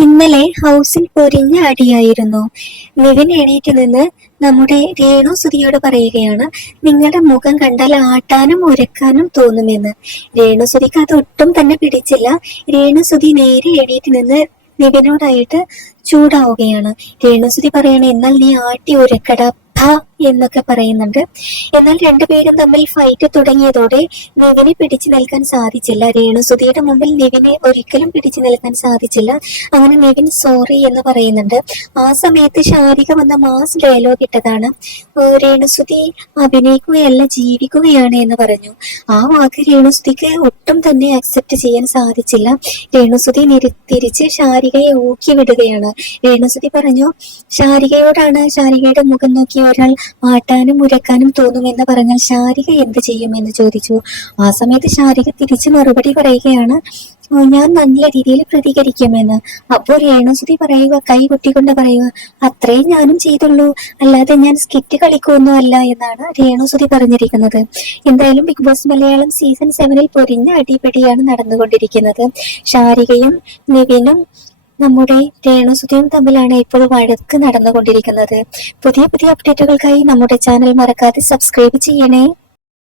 ഇന്നലെ ഹൗസിൽ പൊരിഞ്ഞ അടിയായിരുന്നു. നിവിൻ എണീറ്റ് നിന്ന് നമ്മുടെ രേണു സുധിയോട് പറയുകയാണ്, നിങ്ങളുടെ മുഖം കണ്ടാൽ ആട്ടാനും ഉരക്കാനും തോന്നുമെന്ന്. രേണു സുധിക്ക് അത് ഒട്ടും തന്നെ പിടിച്ചില്ല. രേണു സുധി നേരെ എണീറ്റ് നിന്ന് നിവിനോടായിട്ട് ചൂടാവുകയാണ്. രേണു സുധി പറയണ, എന്നാൽ നീ ആട്ടി ഉരക്കട എന്നൊക്കെ പറയുന്നുണ്ട്. എന്നാൽ രണ്ടുപേരും തമ്മിൽ ഫൈറ്റ് തുടങ്ങിയതോടെ നിവിനെ പിടിച്ചു നിൽക്കാൻ സാധിച്ചില്ല. രേണുസുധിയുടെ മുമ്പിൽ നിവിനെ ഒരിക്കലും പിടിച്ചു നിൽക്കാൻ സാധിച്ചില്ല. അങ്ങനെ നിവിൻ സോറി എന്ന് പറയുന്നുണ്ട്. ആ സമയത്ത് ശാരിക വന്ന മാസ് ഡയലോഗ് ഇട്ടതാണ്, രേണുസുധി അഭിനയിക്കുകയല്ല ജീവിക്കുകയാണ് എന്ന് പറഞ്ഞു. ആ വാക്ക് രേണുസുധിക്ക് ഒട്ടും തന്നെ അക്സെപ്റ്റ് ചെയ്യാൻ സാധിച്ചില്ല. രേണുസുധി തിരിച്ച് ശാരികയെ ഊക്കി വിടുകയാണ്. രേണുസുധി പറഞ്ഞു, ശാരികയോടാണ് ശാരികയുടെ മുഖം നോക്കി ഒരാൾ ആട്ടാനും ഉരക്കാനും തോന്നുമെന്ന് പറഞ്ഞാൽ ശാരിക എന്ത് ചെയ്യുമെന്ന് ചോദിച്ചു. ആ സമയത്ത് ശാരിക തിരിച്ച് മറുപടി പറയുകയാണ്, ഞാൻ നല്ല രീതിയിൽ പ്രതികരിക്കുമെന്ന്. അപ്പോൾ രേണുസുധി പറയുക, കൈ കൊട്ടിക്കൊണ്ട് പറയുക, അത്രയും ഞാനും ചെയ്തുള്ളൂ, അല്ലാതെ ഞാൻ സ്കിറ്റ് കളിക്കൊന്നും അല്ല എന്നാണ് രേണുസുധി പറഞ്ഞിരിക്കുന്നത്. എന്തായാലും ബിഗ് ബോസ് മലയാളം സീസൺ 7 പൊരിഞ്ഞ അടിപിടിയാണ് നടന്നുകൊണ്ടിരിക്കുന്നത്. ശാരികയും നിവിനും നമ്മുടെ രേണുസുധിയും തമ്മിലാണ് ഇപ്പോൾ വഴക്ക് നടന്നുകൊണ്ടിരിക്കുന്നത്. പുതിയ പുതിയ അപ്ഡേറ്റുകൾക്കായി നമ്മുടെ ചാനൽ മറക്കാതെ സബ്സ്ക്രൈബ് ചെയ്യണേ.